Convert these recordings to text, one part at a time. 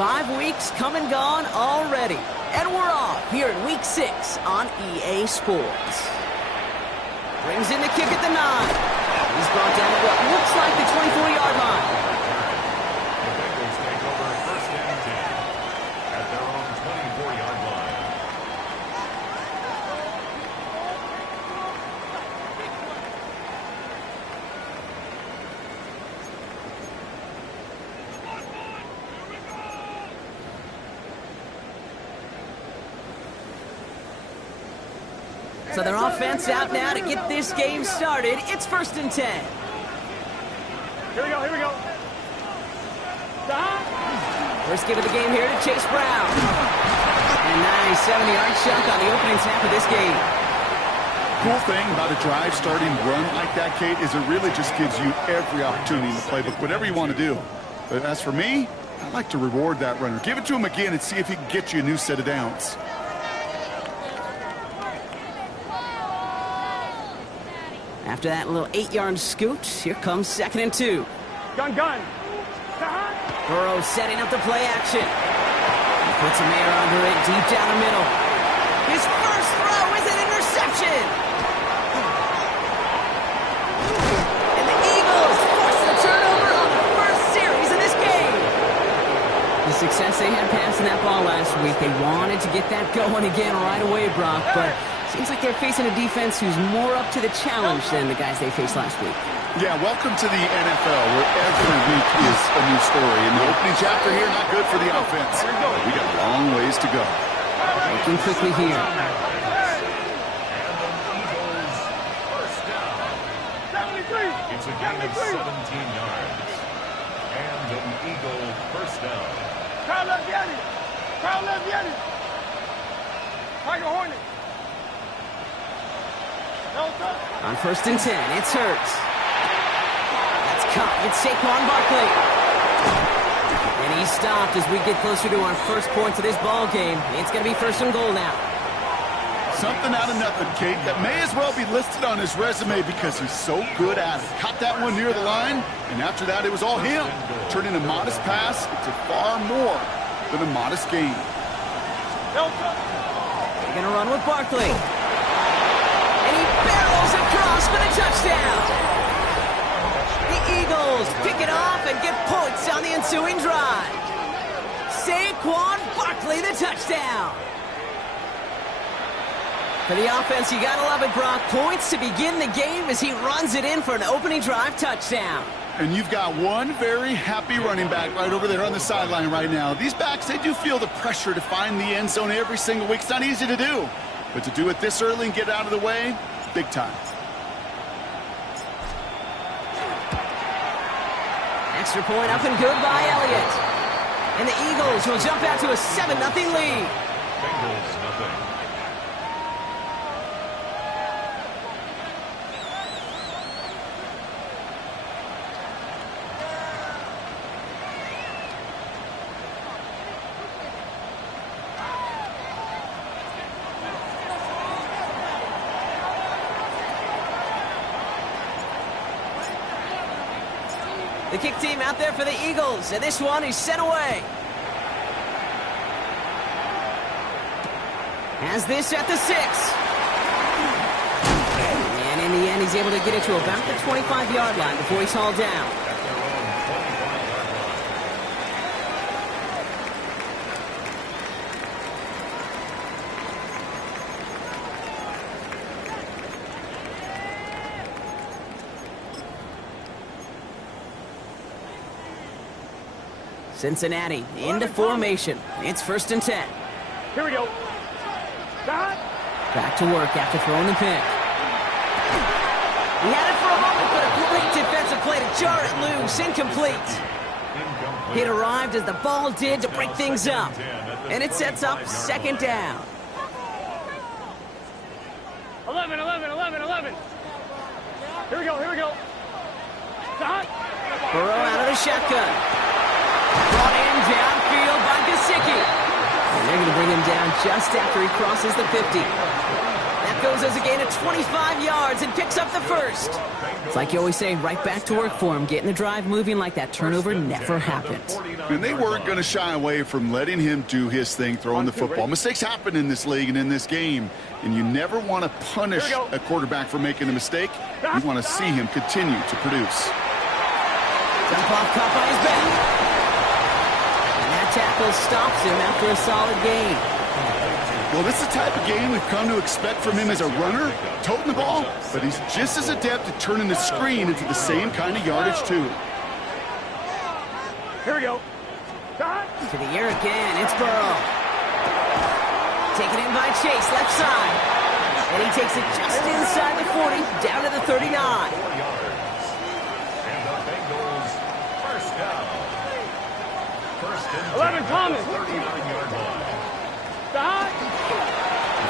5 weeks come and gone already. And we're off here in Week 6 on EA Sports. Brings in the kick at the 9. He's brought down at what looks like the 24-yard line. The Bengals take over first and 10 at their own 24-yard line. So their offense out now to get this game started. It's first and 10. Here we go, here we go. First give of the game here to Chase Brown. And nice 70-yard chunk on the opening snap of this game. Cool thing about a drive starting run like that, Kate, is it really just gives you every opportunity in the playbook, whatever you want to do. But as for me, I like to reward that runner. Give it to him again and see if he can get you a new set of downs. After that little 8-yard scoot, here comes second and 2. Gun. Burrow setting up the play action. He puts a man under it deep down the middle. His first throw is an interception. And the Eagles force the turnover on the first series of this game. The success they had passing that ball last week, they wanted to get that going again right away, Brock, but seems like they're facing a defense who's more up to the challenge than the guys they faced last week. Yeah, welcome to the NFL, where every week is a new story. And the opening chapter here, not good for the offense. We got long ways to go. Working quickly here. It's a gain of 17 yards. And an Eagle first down. Crowd left Yanni. Tiger Hornet. On first and 10, it's Hurts. That's caught. It's Saquon Barkley. And he's stopped as we get closer to our first points of this ball game. It's going to be first and goal now. Something out of nothing, Kate, that may as well be listed on his resume because he's so good at it. Caught that one near the line, and after that it was all him. Turning a modest pass into far more than a modest gain. They're going to run with Barkley. And he barrels across for the touchdown. The Eagles pick it off and get points on the ensuing drive. Saquon Barkley, the touchdown. For the offense, you gotta love it, Brock. Points to begin the game as he runs it in for an opening drive touchdown. And you've got one very happy running back right over there on the sideline right now. These backs, they do feel the pressure to find the end zone every single week. It's not easy to do. But to do it this early and get out of the way, big time. Extra point up and good by Elliott. And the Eagles will jump out to a 7-0 lead. Bengals nothing. The kick team out there for the Eagles, and this one is sent away. Has this at the 6. And in the end, he's able to get it to about the 25-yard line before he's hauled down. Cincinnati into formation. It's first and 10. Here we go. Back to work after throwing the pick. He had it for a moment, but a great defensive play to jar it loose. Incomplete. It arrived as the ball did to break things up. And it sets up second down. 11. Here we go. Burrow out of the shotgun. Brought in downfield by Gesicki. And they're going to bring him down just after he crosses the 50. that goes as a gain of 25 yards and picks up the first. It's like you always say, right back to work for him, getting the drive moving like that turnover never happened. And they weren't going to shy away from letting him do his thing, throwing the football. Mistakes happen in this league and in this game, and you never want to punish a quarterback for making a mistake. You want to see him continue to produce. Jump off caught by his back. And that tackle stops him after a solid gain. Well, this is the type of game we've come to expect from him as a runner, toting the ball, but he's just as adept at turning the screen into the same kind of yardage, too. Here we go. To the air again, it's Burrow. Taken in by Chase, left side. And he takes it just inside the 40, down to the 39. 4 yards. And the Bengals first down. First and 11, Thomas. 39-yard line.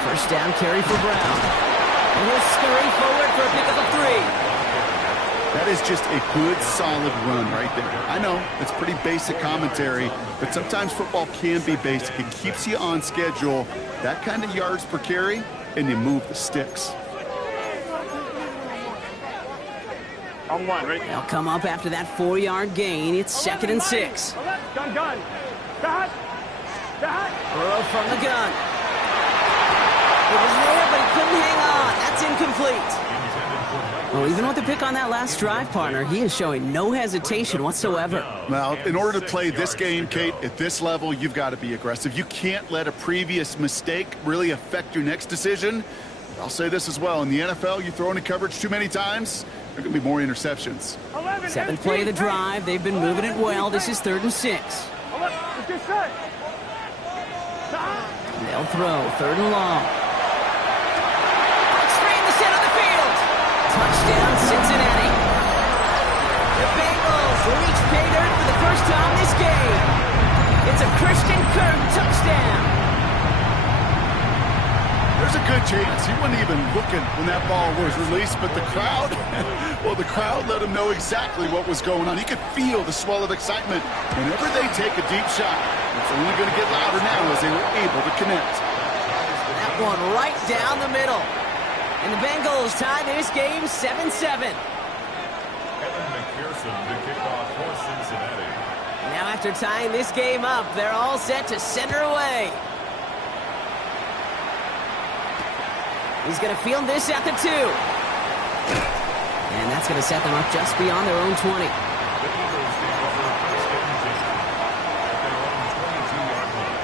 First down carry for Brown. And he'll scurry forward for a pickup of 3. That is just a good, solid run right there. I know, it's pretty basic commentary, but sometimes football can be basic. It keeps you on schedule. That kind of yards per carry, and you move the sticks. On one, right? They'll come up after that 4-yard gain. It's 2nd and 6. Gun. Burrow from the gun. It was there, but he couldn't hang on. That's incomplete. Well, even with the pick on that last drive, partner, he is showing no hesitation whatsoever. Well, in order to play this game, Kate, at this level, you've got to be aggressive. You can't let a previous mistake really affect your next decision. I'll say this as well. In the NFL, you throw into coverage too many times, there are going to be more interceptions. 7th play of the drive. They've been moving it well. This is 3rd and 6. They'll throw 3rd and long. Screen the center of the field. Touchdown, Cincinnati. The Bengals reach pay dirt for the first time this game. It's a Christian Kirk touchdown. There's a good chance he wasn't even looking when that ball was released, but the crowd, well, the crowd let him know exactly what was going on. You could feel the swell of excitement. Whenever they take a deep shot, it's only going to get louder now as they were able to connect. That one right down the middle. And the Bengals tie this game 7-7. Evan McPherson to kick off for Cincinnati. Now after tying this game up, they're all set to center away. He's going to field this at the 2. And that's going to set them up just beyond their own 20. The Eagles take over first and 10 at their own 22-yard line.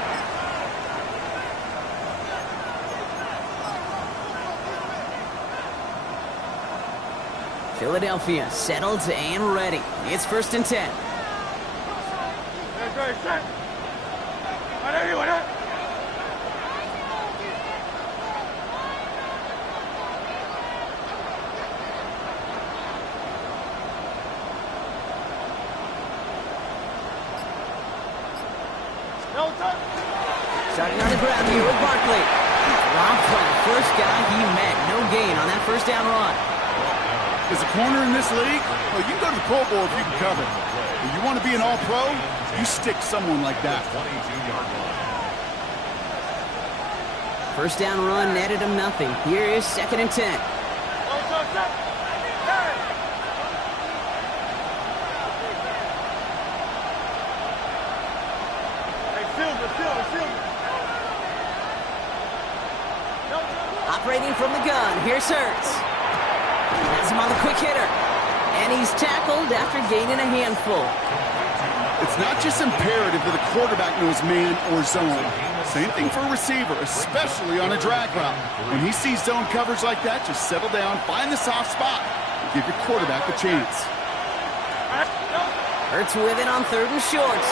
Philadelphia settled and ready. It's 1st and 10. Starting on the ground here with Barkley. Dropped by the first guy he met. No gain on that first down run. As a corner in this league, well, you can go to the Pro Bowl if you can cover. If you want to be an all-pro, you stick someone like that. 22-yard line. First down run netted him nothing. Here is 2nd and 10. Operating from the gun, here's Hurts. Has him on the quick hitter. And he's tackled after gaining a handful. It's not just imperative that a quarterback knows man or zone. Same thing for a receiver, especially on a drag route. When he sees zone coverage like that, just settle down, find the soft spot, and give your quarterback a chance. Hurts with it on 3rd and short.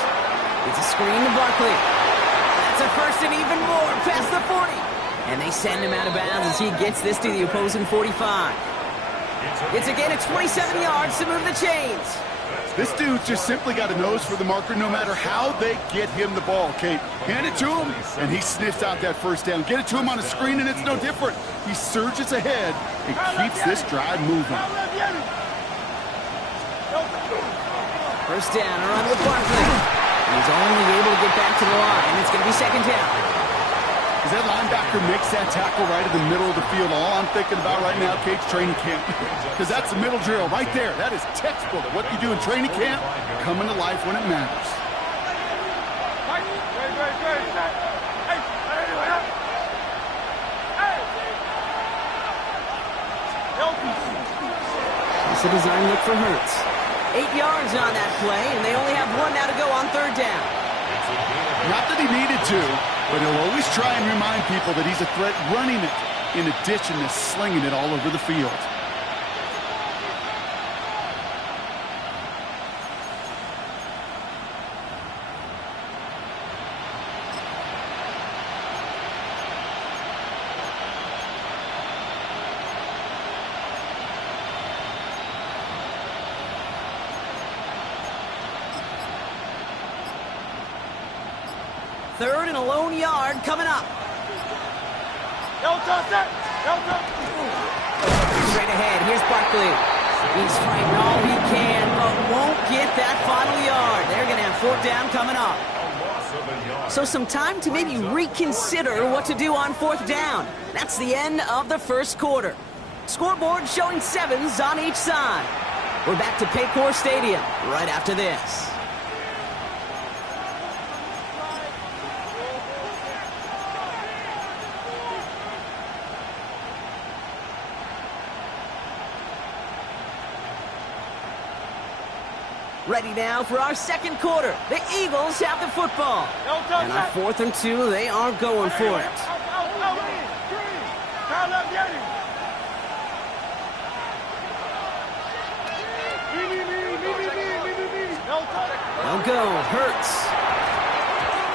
It's a screen to Barkley. That's a first and even more past the 40. And they send him out of bounds as he gets this to the opposing 45. It's again at 27 yards to move the chains. This dude's just simply got a nose for the marker no matter how they get him the ball, Kate. Hand it to him, and he sniffs out that first down. Get it to him on a screen, and it's no different. He surges ahead and keeps this drive moving. First down, around with Barkley. He's only able to get back to the line. It's going to be 2nd down. As that linebacker makes that tackle right in the middle of the field, all I'm thinking about right now, Cage, training camp. Because that's the middle drill right there. That is textbook. What you do in training camp, coming to life when it matters. It's a design look for Hurts. 8 yards on that play, and they only have 1 now to go on 3rd down. Not that he needed to, but he'll always try and remind people that he's a threat running it in addition to slinging it all over the field. Third and a lone yard coming up. Straight ahead, here's Barkley. He's fighting all he can, but won't get that final yard. They're going to have 4th down coming up. So some time to maybe reconsider what to do on 4th down. That's the end of the first quarter. Scoreboard showing 7s on each side. We're back to Paycor Stadium right after this. Ready now for our second quarter. The Eagles have the football. And on 4th and 2, they are going for it. They'll go. Hurts.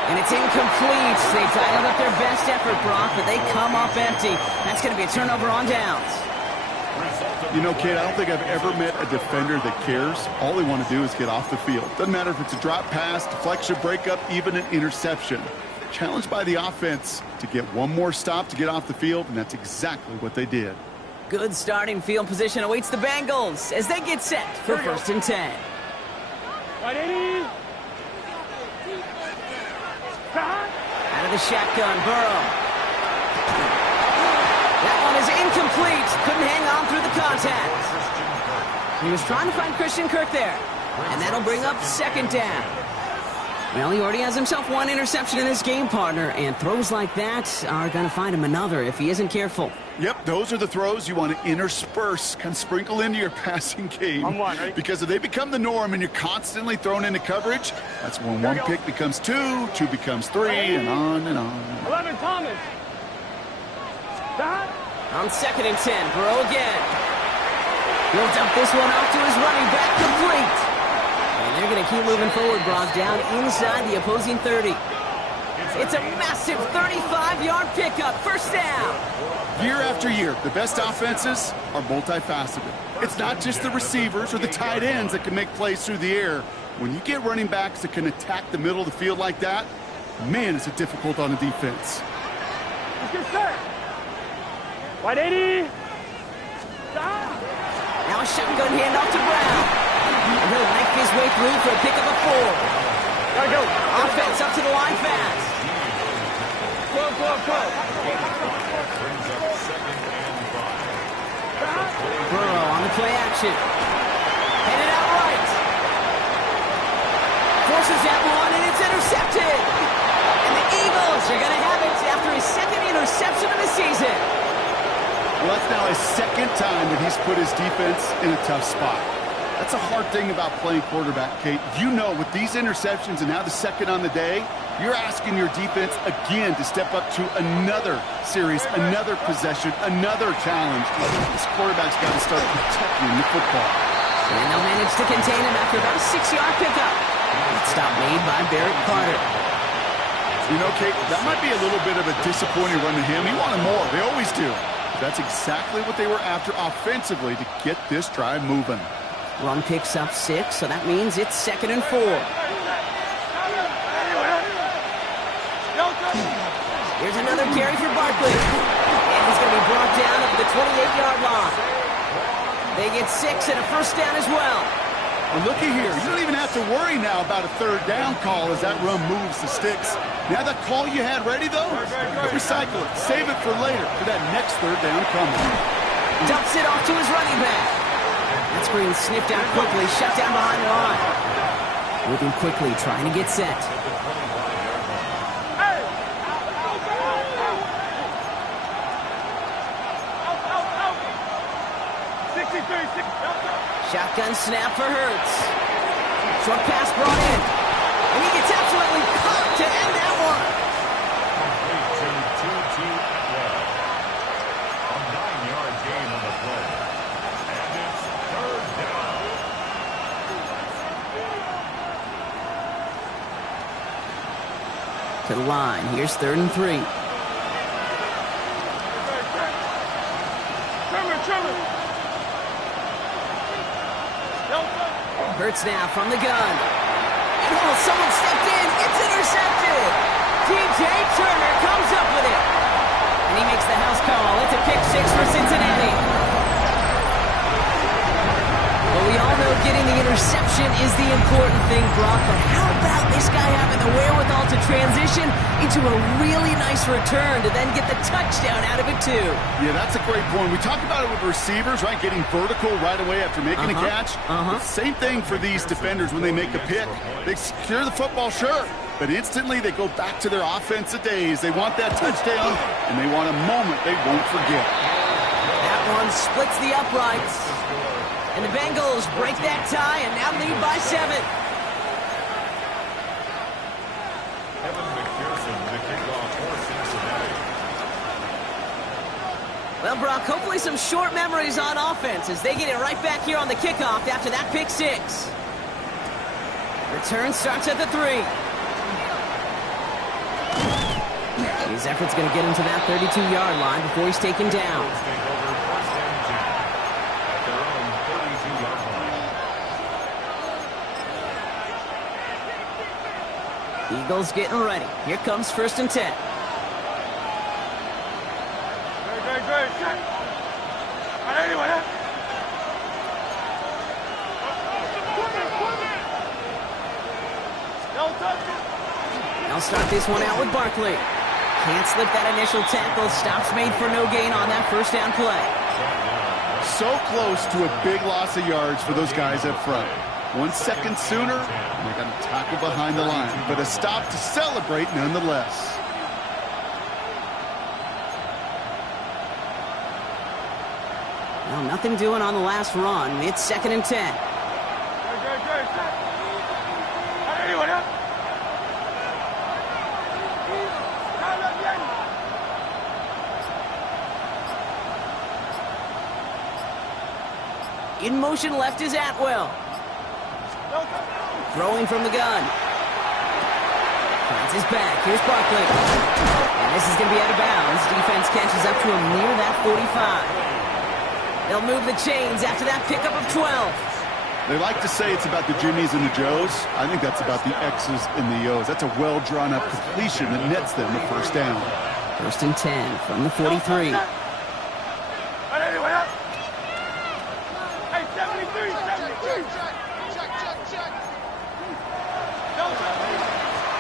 And it's incomplete. They dialed up their best effort, Brock, but they come up empty. That's going to be a turnover on downs. You know, kid, I don't think I've ever met a defender that cares. All they want to do is get off the field. Doesn't matter if it's a drop pass, deflection, breakup, even an interception. Challenged by the offense to get one more stop to get off the field, and that's exactly what they did. Good starting field position awaits the Bengals as they get set for 1st and 10. Out of the shotgun, Burrow. That one is incomplete. Couldn't hang on through the contact. He was trying to find Christian Kirk there. And that'll bring up 2nd down. Well, he already has himself 1 interception in this game, partner. And throws like that are going to find him another if he isn't careful. Yep, those are the throws you want to intersperse, kind of sprinkle into your passing game. Because if they become the norm and you're constantly thrown into coverage, that's when 1 pick becomes 2, 2 becomes 3, and on and on. 11 Thomas. On 2nd and 10, Burrow again. He'll dump this one off to his running back, complete. And they're going to keep moving forward, Brock, down inside the opposing 30. It's a massive 35-yard pickup, 1st down. Year after year, the best offenses are multifaceted. It's not just the receivers or the tight ends that can make plays through the air. When you get running backs that can attack the middle of the field like that, man, is it difficult on the defense. White 80. Now a shotgun handoff to Brown. And he'll make his way through for a pick of a 4. Gotta go. Offense up to the line fast. Go. Burrow on the play action. Headed out right. Forces that one, and it's intercepted. And the Eagles are going to have it after his 2nd interception of the season. Well, that's now his 2nd time that he's put his defense in a tough spot. That's a hard thing about playing quarterback, Kate. You know, with these interceptions and now the 2nd on the day, you're asking your defense again to step up to another series, another possession, another challenge. This quarterback's got to start protecting the football. And they'll manage to contain him after about a 6-yard pickup. Stop made by Barrett Carter. You know, Kate, that might be a little bit of a disappointing run to him. He wanted more. They always do. That's exactly what they were after offensively to get this drive moving. Run picks up 6, so that means it's 2nd and 4. Here's another carry for Barkley. And he's going to be brought down at the 28-yard line. They get 6 and a 1st down as well. Well, looky here. You don't even have to worry now about a third down call as that run moves the sticks. Now that call you had ready, though, recycle it. Save it for later for that next third down coming. Dumps it off to his running back. That screen sniffed out quickly, shut down behind the line. Moving quickly, trying to get set. Shotgun snap for Hurts. Short pass brought in. And he gets absolutely caught to end that one. Complete to Atwell. A 9-yard gain on the play. And it's third down. To the line. Here's 3rd and 3. Hurts now from the gun. And someone stepped in. It's intercepted. T.J. Turner comes up with it. And he makes the house call. It's a pick 6 for Cincinnati. Well, we all know getting the interception is the important thing, Brock. But how about this guy having the wherewithal to transition into a really nice return to then get the touchdown out of it, too? Yeah, that's a great point. We talk about it with receivers, right? Getting vertical right away after making a catch. Same thing for these defenders when they make a pick. They secure the football, sure, but instantly they go back to their offensive days. They want that touchdown, and they want a moment they won't forget. That one splits the uprights. And the Bengals break that tie and now lead by 7. Evan McPherson, the kickoff for Cincinnati. Well, Brock, hopefully some short memories on offense as they get it right back here on the kickoff after that pick 6. Return starts at the 3. His effort's going to get him to that 32-yard line before he's taken down. Eagles getting ready. Here comes 1st and 10. They'll start this one out with Barkley. Can't slip that initial tackle. Stops made for no gain on that 1st down play. So close to a big loss of yards for those guys up front. 1 second sooner, and they got a tackle behind the line, but a stop to celebrate nonetheless. Well, nothing doing on the last run. It's 2nd and 10. In motion left is Atwell. Throwing from the gun. Finds his back. Here's Barkley. And this is going to be out of bounds. Defense catches up to him near that 45. They'll move the chains after that pickup of 12. They like to say it's about the Jimmies and the Joes. I think that's about the X's and the O's. That's a well-drawn-up completion that nets them the 1st down. 1st and 10 from the 43.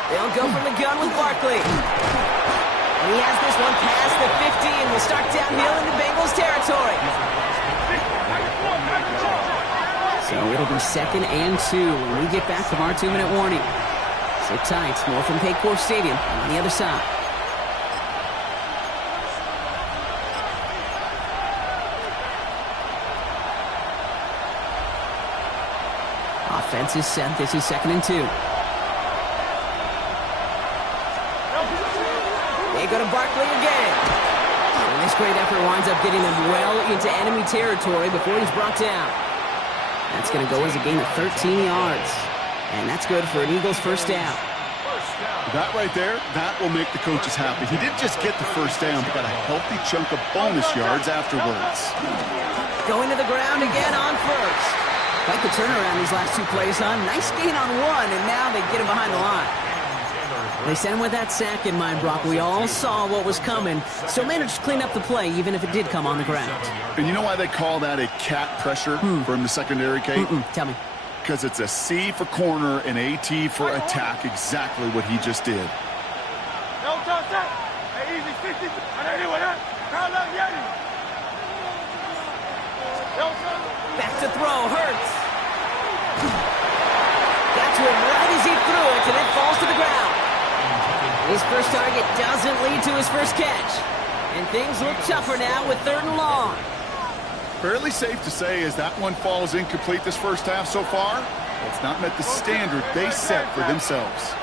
They'll go from the gun with Barkley. And he has this one past the 50 and will start downhill into Bengals territory. So it'll be 2nd and 2 when we get back from our 2-minute warning. Sit tight. More from Paycor Stadium on the other side. Offense is set. This is 2nd and 2. They go to Barkley again. And this great effort winds up getting them well into enemy territory before he's brought down. That's going to go as a gain of 13 yards. And that's good for an Eagles 1st down. That right there, that will make the coaches happy. He didn't just get the 1st down, but got a healthy chunk of bonus yards afterwards. Going to the ground again on 1st. Quite the turnaround these last 2 plays, huh? Nice gain on 1, and now they get him behind the line. They sent him with that sack in mind, Brock. We all saw what was coming. Still managed to clean up the play, even if it did come on the ground. And you know why they call that a cat pressure from the secondary, Kate? Tell me. because it's a C for corner and a T for attack, exactly what he just did. Back to throw, Hurts. Got to him right as he threw it, and it falls to the ground. His first target doesn't lead to his first catch. And things look tougher now with 3rd and long. Fairly safe to say as that one falls incomplete this first half so far, it's not met the standard they set for themselves.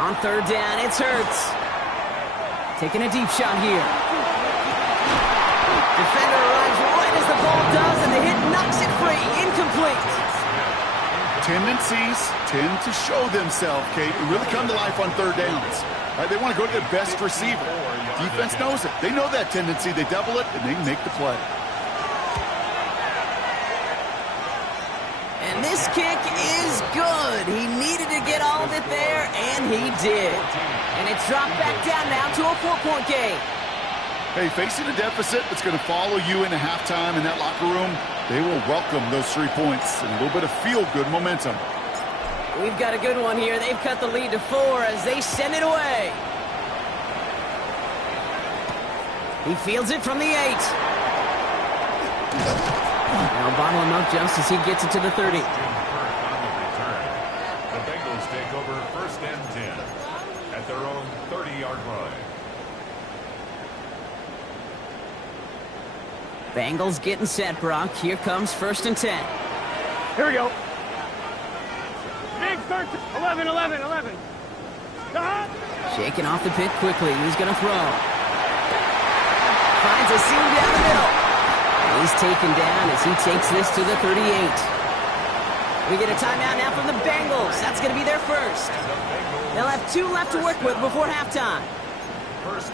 On 3rd down, it's Hurts. Taking a deep shot here. Defender arrives right as the ball does, and the hit knocks it free. Incomplete. Tendencies tend to show themselves, Kate, and really come to life on 3rd downs. Right, they want to go to their best receiver. Defense knows it. They know that tendency. They double it, and they make the play. And this kick is good. He needed to get all of it there, and he did. And it's dropped back down now to a 4-point game. Hey, facing a deficit that's going to follow you into halftime in that locker room, they will welcome those 3 points and a little bit of feel-good momentum. We've got a good one here. They've cut the lead to 4 as they send it away. He fields it from the 8. Now bottle him up just as he gets it to the 30. The Bengals take over 1st and 10 at their own 30-yard line. Bengals getting set, Brock. Here comes 1st and 10. Here we go. Big 13. 11. Shaking off the pit quickly. He's going to throw. Finds a seam down the middle. He's taken down as he takes this to the 38. We get a timeout now from the Bengals. That's going to be their first. They'll have 2 left to work with before halftime.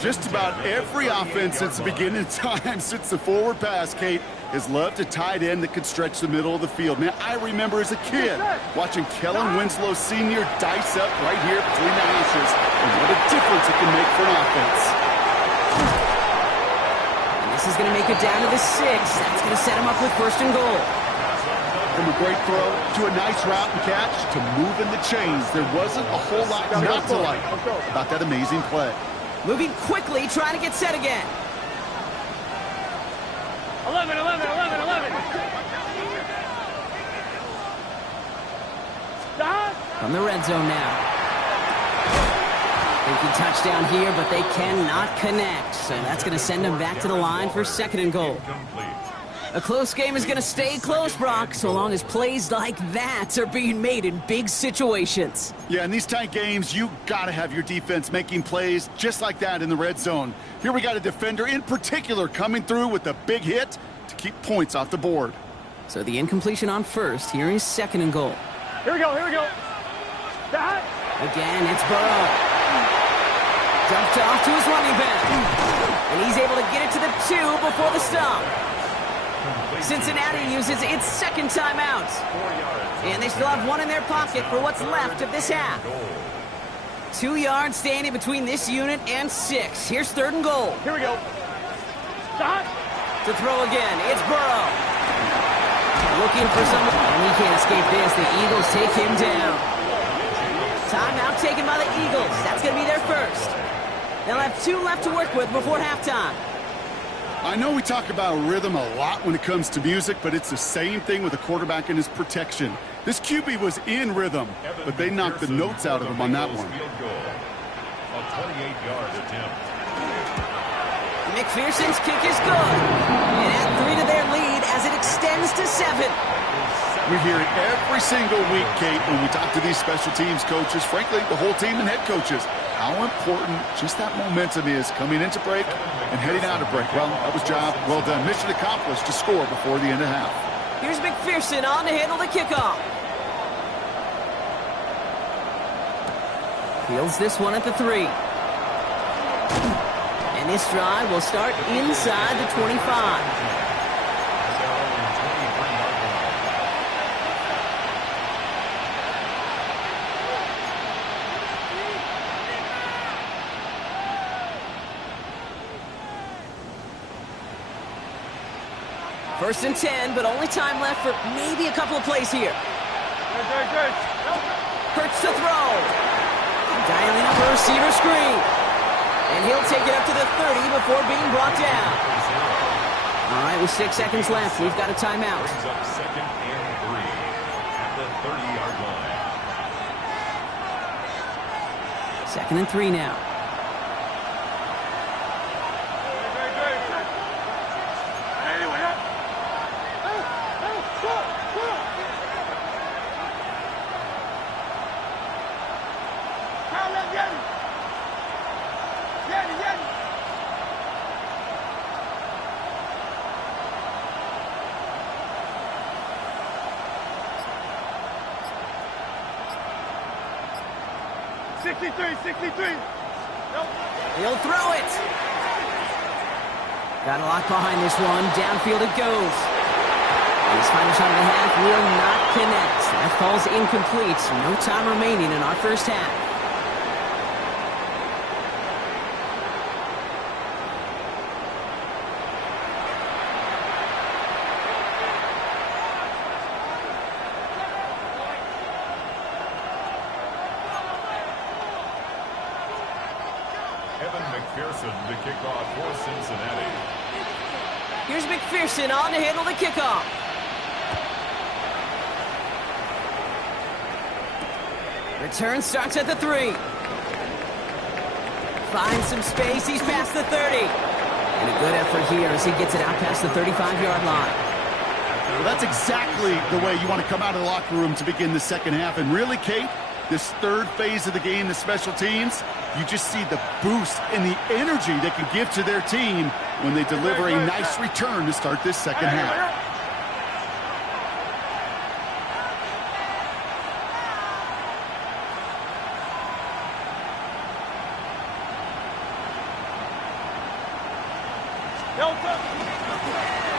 Just about every offense since the beginning of time, since the forward pass, Kate, has loved a tight end that could stretch the middle of the field. Man, I remember as a kid watching Kellen Winslow Sr. dice up right here between the hashes, and what a difference it can make for an offense. And this is going to make it down to the 6. That's going to set him up with 1st and goal. From a great throw to a nice route and catch to moving the chains, there wasn't a whole lot not to like about that amazing play. Moving quickly, trying to get set again. 11. Stop. From the red zone now. Thinking touchdown here, but they cannot connect. So that's going to send them back to the line for 2nd and goal. A close game is going to stay close, Brock, so long as plays like that are being made in big situations. Yeah, in these tight games, you got to have your defense making plays just like that in the red zone. Here we got a defender in particular coming through with a big hit to keep points off the board. So the incompletion on 1st. Here is 2nd and goal. Here we go. That. Again, it's Burrow. Dumped off to his running back. And he's able to get it to the 2 before the stop. Cincinnati uses its 2nd timeout. And they still have 1 in their pocket for what's left of this half. 2 yards standing between this unit and 6. Here's 3rd and goal. Here we go. Stop. To throw again, it's Burrow. Looking for someone, and he can't escape this. The Eagles take him down. Timeout taken by the Eagles. That's going to be their first. They'll have 2 left to work with before halftime. I know we talk about rhythm a lot when it comes to music, but it's the same thing with a quarterback and his protection. This QB was in rhythm, but they knocked the notes out of him on that one. A 28-yard attempt. McPherson's kick is good. And add 3 to their lead as it extends to 7. We hear it every single week, Kate, when we talk to these special teams coaches, frankly, the whole team and head coaches, how important just that momentum is coming into break and heading out of break. Well, that was job well done. Mission accomplished to score before the end of half. Here's McPherson on to handle the kickoff. Fields this one at the 3. And this drive will start inside the 25. First and 10, but only time left for maybe a couple of plays here. Good. Hurts to throw. Dialing up a receiver screen. And he'll take it up to the 30 before being brought down. All right, with 6 seconds left, we've got a timeout. Brings up 2nd and 3 at the 30-yard line. 2nd and 3 now. He'll throw it. Got a lot behind this one. Downfield it goes. His final shot of the half will not connect. That falls incomplete. No time remaining in our first half. Evan McPherson to kick off for Cincinnati. Here's McPherson on to handle the kickoff. Return starts at the 3. Finds some space. He's past the 30. And a good effort here as he gets it out past the 35-yard line. Well, that's exactly the way you want to come out of the locker room to begin the second half. And really, Kate, this third phase of the game, the special teams, you just see the boost and the energy they can give to their team when they deliver a nice return to start this second half.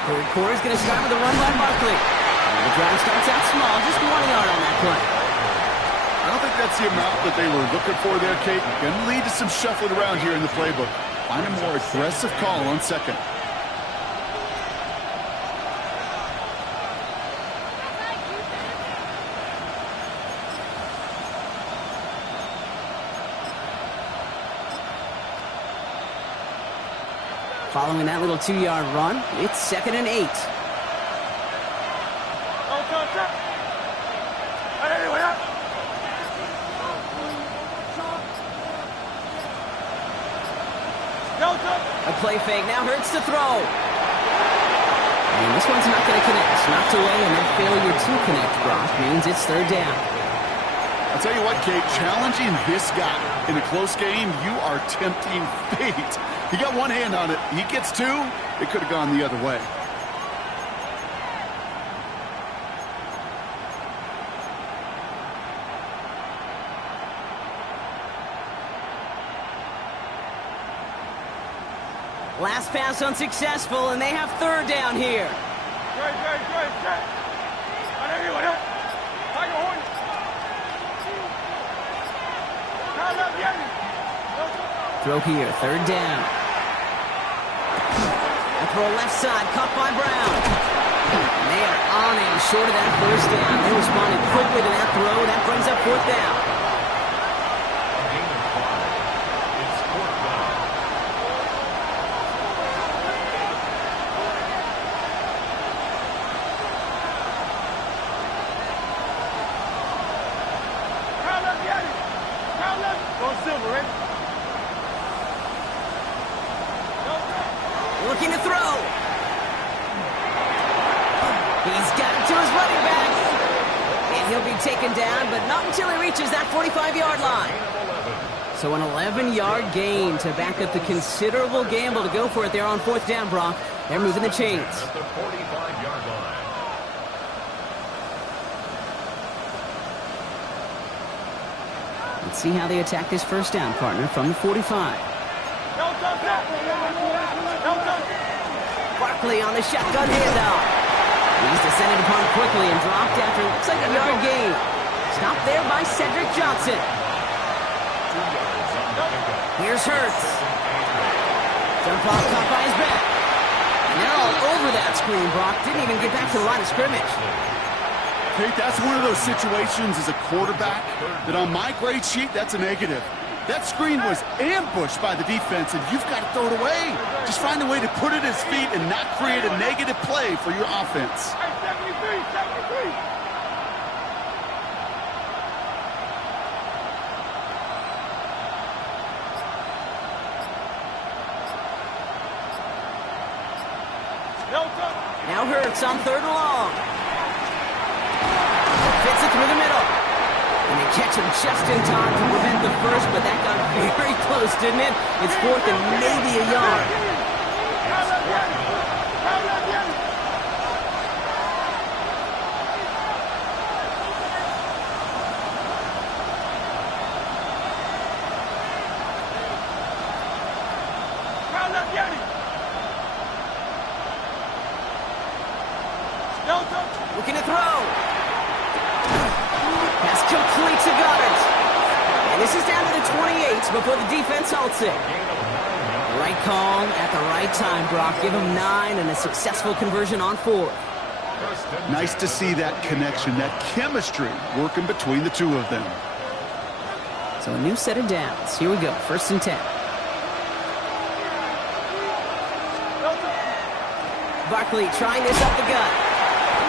Third quarter is going to start with a run by Barkley. The drive starts out small, just 1 yard on that play. I don't think that's the amount that they were looking for there, Kate. Going to lead to some shuffling around here in the playbook. Find a more aggressive call on second. Following that little 2-yard run, it's 2nd and 8. A play fake now hurts to throw. And this one's not going to connect. Knocked away, and that failure to connect, Brock, means it's 3rd down. I'll tell you what, Kate, challenging this guy in a close game, you are tempting fate. He got one hand on it. He gets 2. It could have gone the other way. Last pass unsuccessful, and they have 3rd down here. Throw here, 3rd down. A throw left side, caught by Brown. And they are on him, short of that 1st down. They responded quickly to that throw. That brings up 4th down. Gain of 5. It's 4th down. Looking to throw. He's got it to his running back. And he'll be taken down, but not until he reaches that 45-yard line. So an 11-yard gain to back up the considerable gamble to go for it there on 4th down, Brock. They're moving the chains. At the 45-yard line. Let's see how they attack this 1st down, partner, from the 45. Barkley on the shotgun handoff. He's descended upon quickly and dropped after looks like a yard gain. Stopped there by Cedric Johnson. Here's Hurts. Jump off caught by his back. And they're all over that screen. Brock didn't even get back to the line of scrimmage. Hey, that's one of those situations as a quarterback that on my grade sheet, that's a negative. That screen was ambushed by the defense, and you've got to throw it away. Just find a way to put it at his feet and not create a negative play for your offense. 73. Now Hurts on 3rd and long. Fits it through the middle. And they catch him just in time to prevent the first, but that got very close, didn't it? It's 4th and maybe a yard. Looking to throw. Pass complete to Goddard. And this is down to the 28 before the defense halts it. Right call at the right time, Brock. Give him 9 and a successful conversion on 4th. Nice to see that connection, that chemistry working between the two of them. So a new set of downs. Here we go, 1st and 10. Barkley trying this up the gut.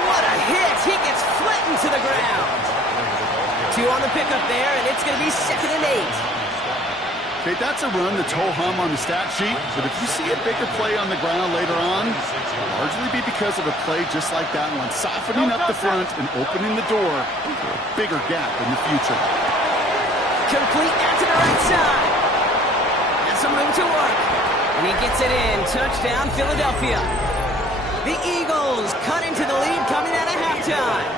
What a hit! He gets flattened to the ground. 2 on the pickup there, and it's going to be 2nd and 8. Okay, that's a run that's ho-hum on the stat sheet, but if you see a bigger play on the ground later on, it'll largely be because of a play just like that one, softening up the front and opening the door for a bigger gap in the future. Complete out to the right side. Has some room to work. And he gets it in. Touchdown, Philadelphia. The Eagles cut into the lead coming out of halftime.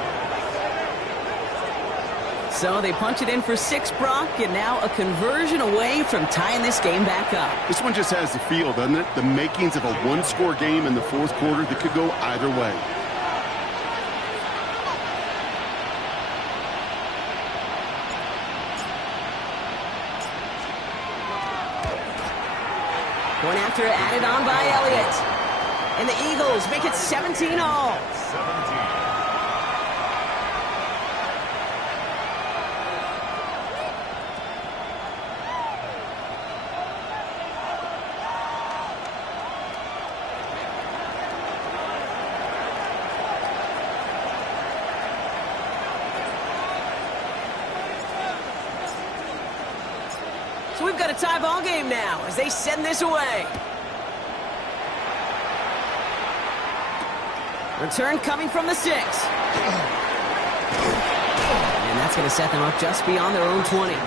So they punch it in for 6, Brock, and now a conversion away from tying this game back up. This one just has the feel, doesn't it? The makings of a one-score game in the 4th quarter that could go either way. Point after added on by Elliott. And the Eagles make it 17 all. 17. So we've got a tie ball game now as they send this away. Return coming from the 6. And that's going to set them up just beyond their own 20. The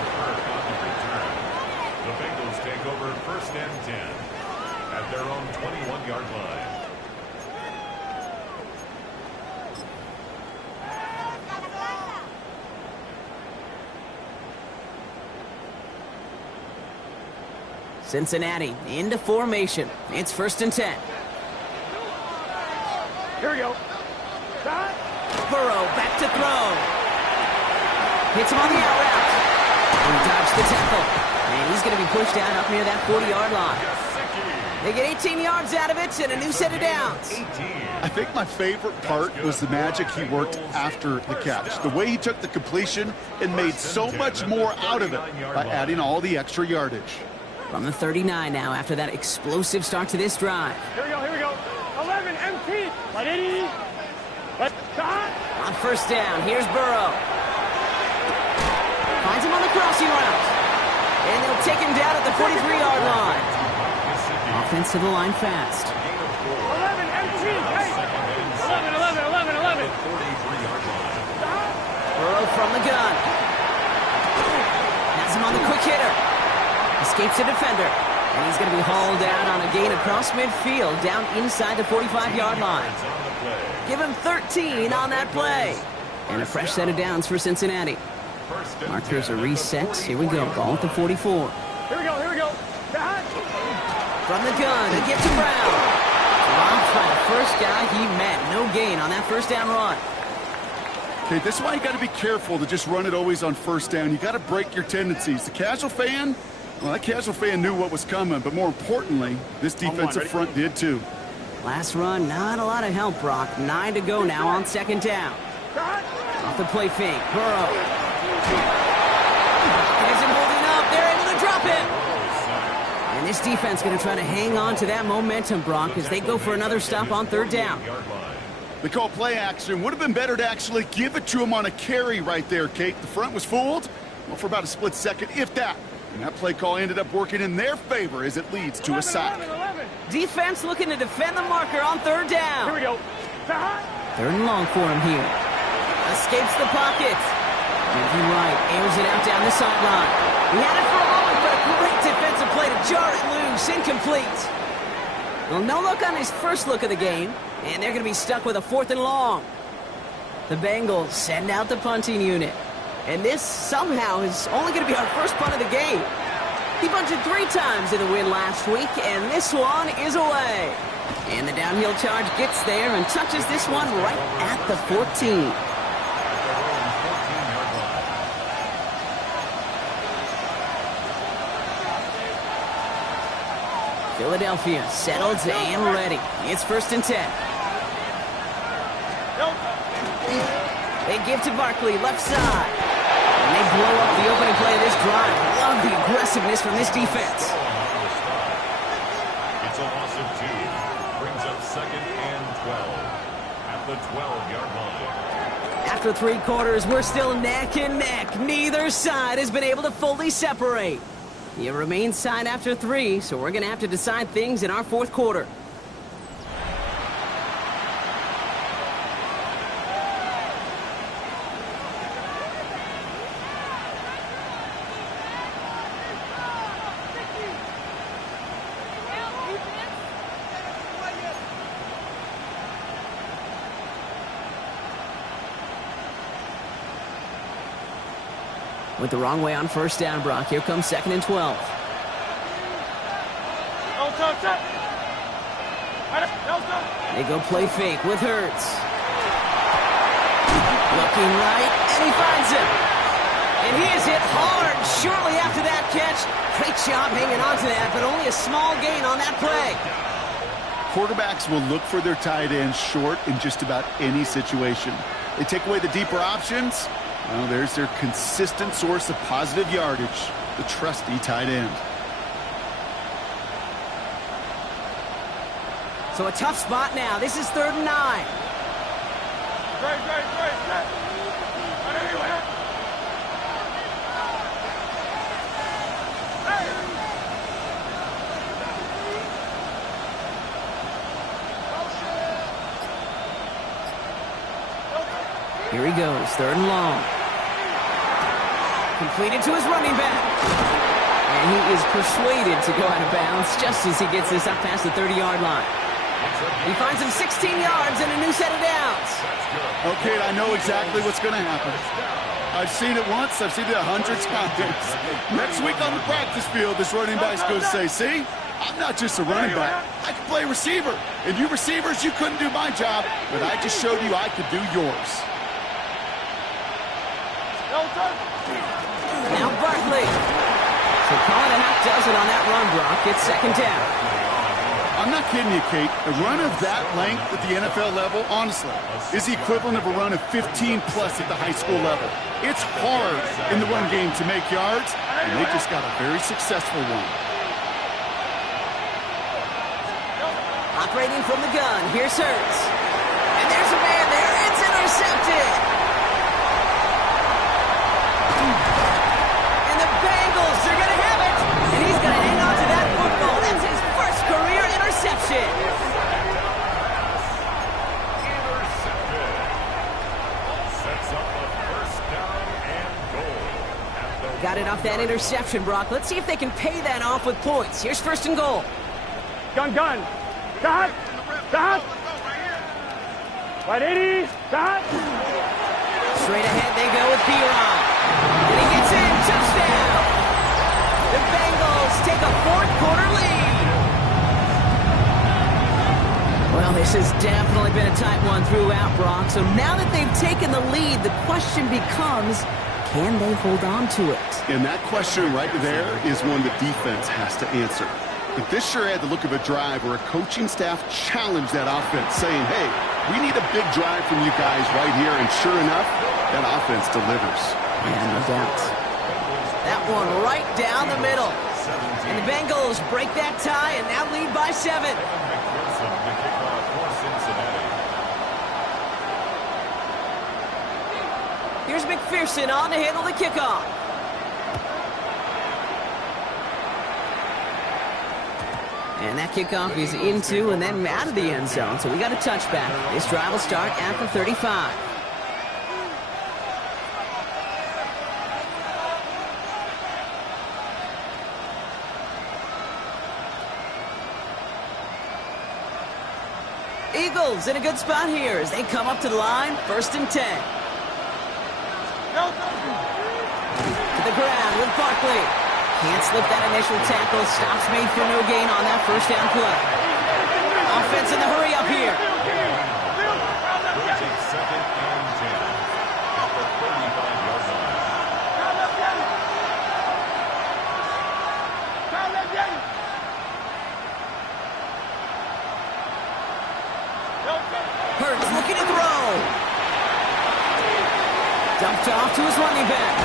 Bengals take over 1st and 10 at their own 21-yard line. Cincinnati into formation. It's 1st and 10. Here we go. Stop. Burrow back to throw. Hits him on the out route. And he dodged the tackle. And he's going to be pushed down up near that 40-yard line. They get 18 yards out of it and a new set of downs. I think my favorite part was the magic he worked after the catch. The way he took the completion and made so much more out of it by adding all the extra yardage. From the 39 now after that explosive start to this drive. Here we go. 11, empty. Let it eat. Let's stop. On 1st down, here's Burrow. Finds him on the crossing route. And they'll take him down at the 43-yard line. Offense to the line fast. 11, empty. Hey. 11. Stop. Burrow from the gun. Has him on the quick hitter. Escapes a defender. And he's going to be hauled out on a gain across midfield down inside the 45-yard line. Give him 13 on that play. And a fresh set of downs for Cincinnati. Markers are reset. Here we go. Ball at the 44. Here we go. From the gun, a gift to Brown. Dropped by the first guy he met. No gain on that first down run. Okay, this is why you got to be careful to just run it always on first down. You got to break your tendencies. The casual fan, well, that casual fan knew what was coming, but more importantly, this defensive front did too. Last run, not a lot of help, Brock. 9 to go now on second down. Off the play fake, Burrow. Isn't holding up. They're able to drop it. And this defense going to try to hang on to that momentum, Brock, as they go for another stop on third down. They call play action. Would have been better to actually give it to him on a carry right there, Kate. The front was fooled, well, for about a split second, if that. And that play call ended up working in their favor as it leads to a sack. Defense looking to defend the marker on third down. Here we go. Third and long for him here. Escapes the pocket. Moving right, airs it out down the sideline. He had it for a moment, but a great defensive play to jar it loose. Incomplete. Well, no look on his first look of the game, and they're going to be stuck with a 4th and long. The Bengals send out the punting unit. And this somehow is only going to be our first punt of the game. He punted 3 times in the win last week, and this one is away. And the downhill charge gets there and touches this one right at the 14. Philadelphia settles and ready. It's 1st and 10. They give to Barkley, left side. And they blow up the opening play of this drive. Love the aggressiveness from this defense. It's a loss of 2. Brings up 2nd and 12 at the 12-yard line. After 3 quarters, we're still neck and neck. Neither side has been able to fully separate. It remains tied after 3, so we're going to have to decide things in our 4th quarter. Went the wrong way on first down, Brock. Here comes 2nd and 12. They go play fake with Hurts. Looking right, and he finds him. And he is hit hard shortly after that catch. Great job hanging on to that, but only a small gain on that play. Quarterbacks will look for their tight ends short in just about any situation. They take away the deeper options. Well, there's their consistent source of positive yardage, the trusty tight end. So a tough spot now. This is 3rd and 9. Here he goes, 3rd and long. Completed to his running back. And he is persuaded to go out of bounds just as he gets this up past the 30-yard line. He finds him 16 yards and a new set of downs. Okay, I know exactly what's going to happen. I've seen it once. I've seen it 100 times. Next week on the practice field, this running back's going to say, see, I'm not just a running back. I can play receiver. And you receivers, you couldn't do my job, but I just showed you I could do yours. Now Barkley. So calling a half dozen on that run, Brock. It's 2nd down. I'm not kidding you, Kate. A run of that length at the NFL level, honestly, is the equivalent of a run of 15-plus at the high school level. It's hard in the run game to make yards, and they just got a very successful one. Operating from the gun. Here's Hurts. And there's a man there. It's intercepted. And the Bengals are going to have it. And he's going to hang on to that football. That's his first career interception. Intercepted. Sets up a 1st down and goal. Got it off that interception, Brock. Let's see if they can pay that off with points. Here's 1st and goal. Gun. Dot. Right 80. Dot. Straight ahead they go with Piron. And he gets in. Touchdown. The Bengals take a 4th quarter This has definitely been a tight one throughout, Brock. So now that they've taken the lead, the question becomes, can they hold on to it? And that question right there is one the defense has to answer. But this sure had the look of a drive where a coaching staff challenged that offense, saying, hey, we need a big drive from you guys right here. And sure enough, that offense delivers. Yeah, no doubt. That one right down the middle. And the Bengals break that tie and now lead by 7. Here's McPherson on to handle the kickoff. And that kickoff is into and then out of the end zone. So we got a touchback. This drive will start after 35. Eagles in a good spot here as they come up to the line. 1st and 10. To the ground with Barkley. Can't slip that initial tackle. Stops made for no gain on that 1st down play. Offense in the hurry up here. Second and 10 at the 35-yard line. Hurts looking to throw. Dumped off to his running back.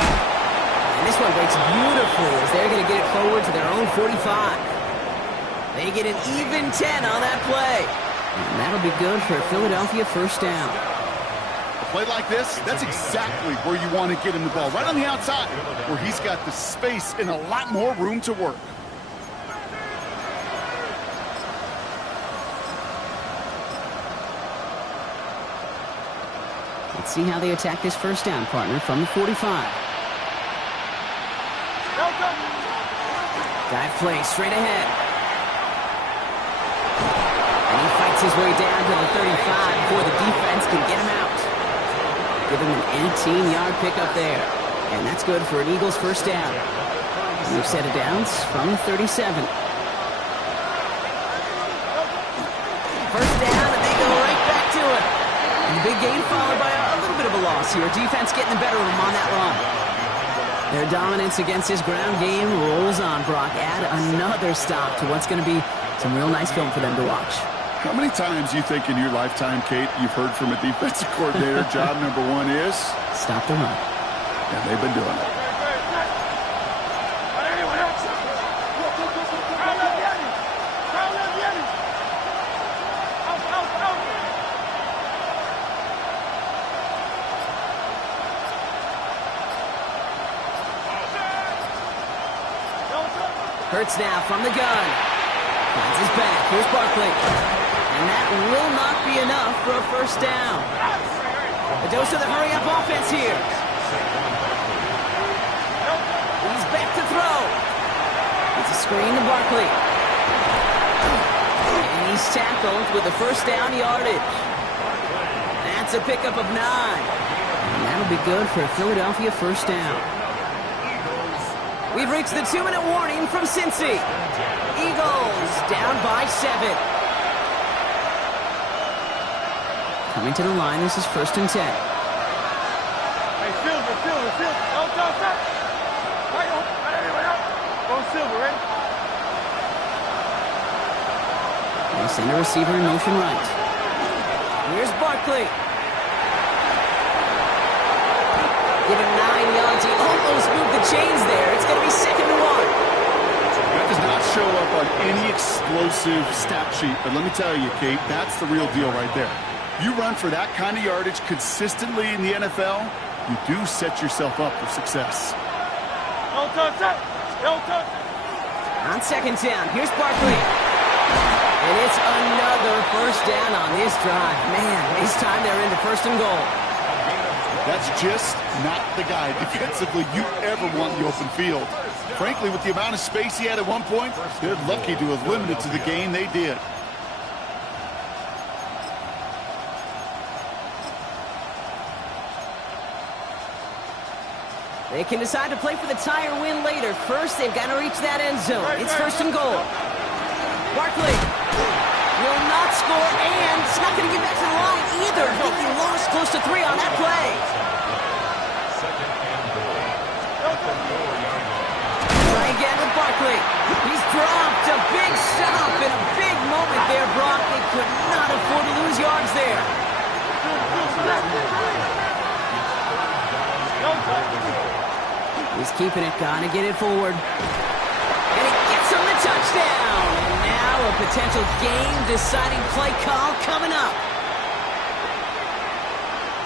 And this one breaks beautifully as they're going to get it forward to their own 45. They get an even 10 on that play. And that'll be good for a Philadelphia 1st down. A play like this, that's exactly where you want to get him the ball. Right on the outside, where he's got the space and a lot more room to work. Let's see how they attack this 1st down, partner, from the 45. Dive play straight ahead. And he fights his way down to the 35 before the defense can get him out. Give him an 18-yard pickup there. And that's good for an Eagles 1st down. New set of downs from the 37. 1st down, and they go right back to it. And the big gain followed by a little bit of a loss here. Defense getting the better of them on that run. Their dominance against this ground game rolls on, Brock. Add another stop to what's going to be some real nice film for them to watch. How many times you think in your lifetime, Kate, you've heard from a defensive coordinator, job number 1 is? Stop the run. And they've been doing it. Hurts now from the gun. Finds his back. Here's Barkley. And that will not be enough for a 1st down. A dose of the hurry-up offense here. He's back to throw. It's a screen to Barkley. And he's tackled with the 1st down yardage. That's a pickup of 9. And that'll be good for a Philadelphia 1st down. We've reached the 2-minute warning from Cincy. Eagles down by 7. Coming to the line, this is 1st and 10. Hey, Silver. Don't touch. Right on. Go Silver, ready? They send a receiver in motion right. Here's Barkley. Give him 9 yards. He almost moved the chains there. It's going to be 2nd and 1. That does not show up on any explosive stat sheet. But let me tell you, Kate, that's the real deal right there. You run for that kind of yardage consistently in the NFL, you do set yourself up for success. Don't touch. On 2nd down, here's Barkley. And it's another 1st down on this drive. Man, this time they're into 1st and goal. That's just not the guy defensively you ever want in the open field. Frankly, with the amount of space he had at one point, they're lucky to have limited to the game they did. They can decide to play for the tie or win later. First, they've got to reach that end zone. It's 1st and goal. Barkley will not score, and it's not going to get back to the line either. I think he lost close to 3 on that play. Second and goal. At the 4-yard line. Try again with Barkley. He's dropped a big stop in a big moment there, Brock. They could not afford to lose yards there. He's keeping it, gotta get it forward. And he gets him the touchdown. And now a potential game-deciding play call coming up.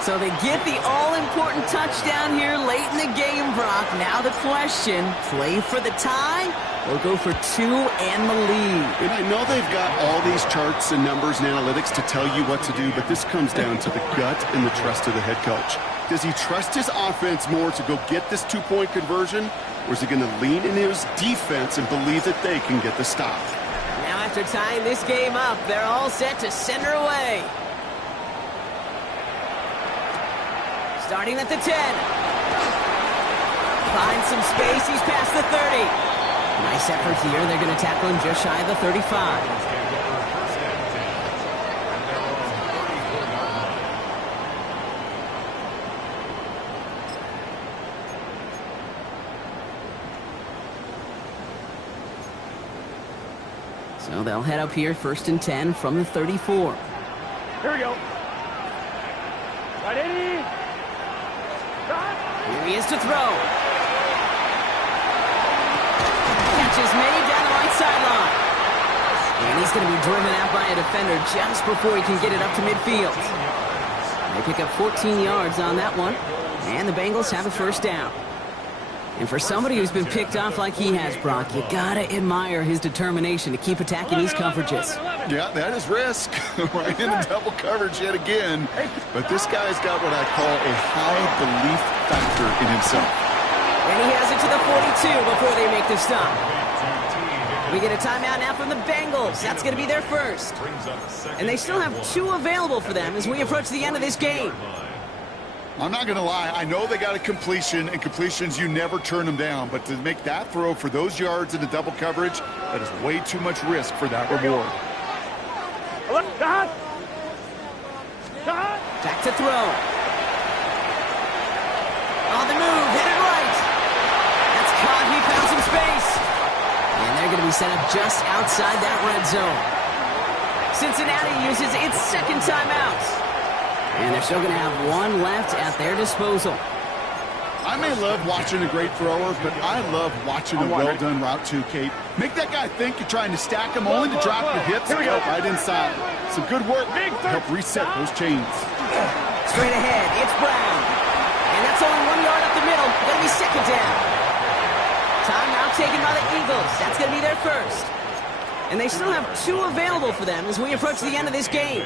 So they get the all-important touchdown here late in the game, Brock. Now the question, play for the tie or go for 2 and the lead? And I know they've got all these charts and numbers and analytics to tell you what to do, but this comes down to the gut and the trust of the head coach. Does he trust his offense more to go get this 2-point conversion, or is he going to lean in his defense and believe that they can get the stop? Now after tying this game up, they're all set to send her away. Starting at the 10. Finds some space. He's past the 30. Nice effort here. They're going to tackle him just shy of the 35. So they'll head up here, 1st and 10 from the 34. Here we go. Right, 80. Here he is to throw. Catch is made down the right sideline. And he's going to be driven out by a defender just before he can get it up to midfield. They pick up 14 yards on that one. And the Bengals have a 1st down. And for somebody who's been picked off like he has, Brock, you gotta admire his determination to keep attacking these coverages. Yeah, that is risk. Right into double coverage yet again. But this guy's got what I call a high belief factor in himself. And he has it to the 42 before they make the stop. We get a timeout now from the Bengals. That's going to be their first. And they still have 2 available for them as we approach the end of this game. I'm not going to lie. I know they got a completion, and completions, you never turn them down. But to make that throw for those yards in the double coverage, that is way too much risk for that reward. Back to throw. On the move, hit it right. That's caught. He found some space. And they're going to be set up just outside that red zone. Cincinnati uses its 2nd timeout. And they're still going to have 1 left at their disposal. I may love watching a great thrower, but I love watching a well-done route too, Kate. Make that guy think you're trying to stack him only to drop your hips and go right inside. Some good work to help reset those chains. Straight ahead, it's Brown. And that's only 1 yard up the middle. Going to be 2nd down. Timeout taken by the Eagles. That's going to be their first. And they still have 2 available for them as we approach the end of this game.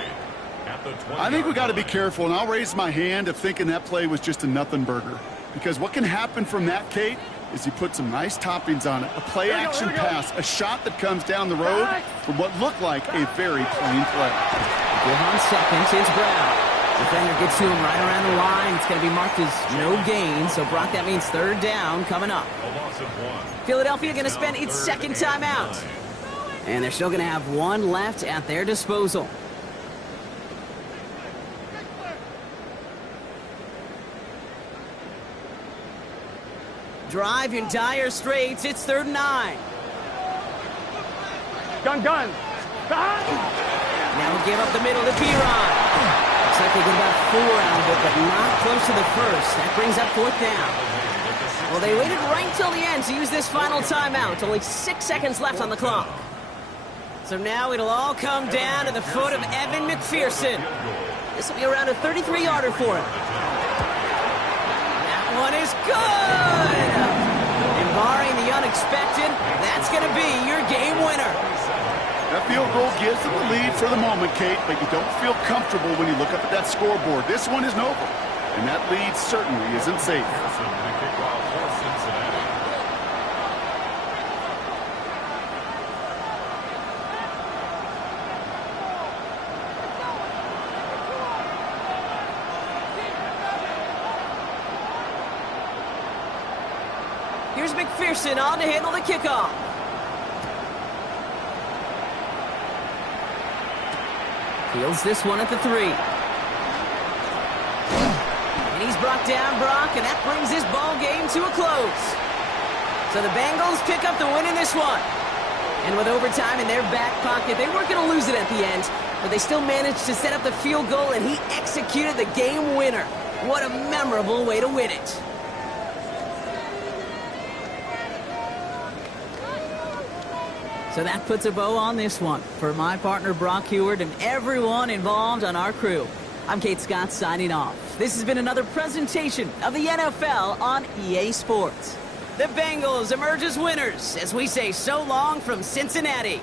I think we got to be careful, and I'll raise my hand of thinking that play was just a nothing burger. Because what can happen from that, Kate, is you put some nice toppings on it. A play-action pass, a shot that comes down the road from what looked like a very plain play. Give on 2nd, it's Brown. Defender gets to him right around the line. It's going to be marked as no gain. So, Brock, that means 3rd down coming up. Philadelphia going to spend its 2nd timeout. And they're still going to have 1 left at their disposal. Drive in dire straits. It's 3rd and 9. Gun. Now we give up the middle to Piron. Looks like they get about 4 out of it, but not close to the 1st. That brings up 4th down. Well, they waited right until the end to use this final timeout. Only 6 seconds left on the clock. So now it'll all come down to the foot of Evan McPherson. This will be around a 33-yarder for him. That one is good! And barring the unexpected, that's going to be your game winner. That field goal gives them the lead for the moment, Kate, but you don't feel comfortable when you look up at that scoreboard. This one is noble, and that lead certainly isn't safe. Here's McPherson on to handle the kickoff. Fields this one at the 3. And he's brought down, Brock, and that brings this ball game to a close. So the Bengals pick up the win in this one. And with overtime in their back pocket, they weren't going to lose it at the end, but they still managed to set up the field goal, and he executed the game winner. What a memorable way to win it. So that puts a bow on this one. For my partner Brock Huard and everyone involved on our crew, I'm Kate Scott signing off. This has been another presentation of the NFL on EA Sports. The Bengals emerge as winners as we say so long from Cincinnati.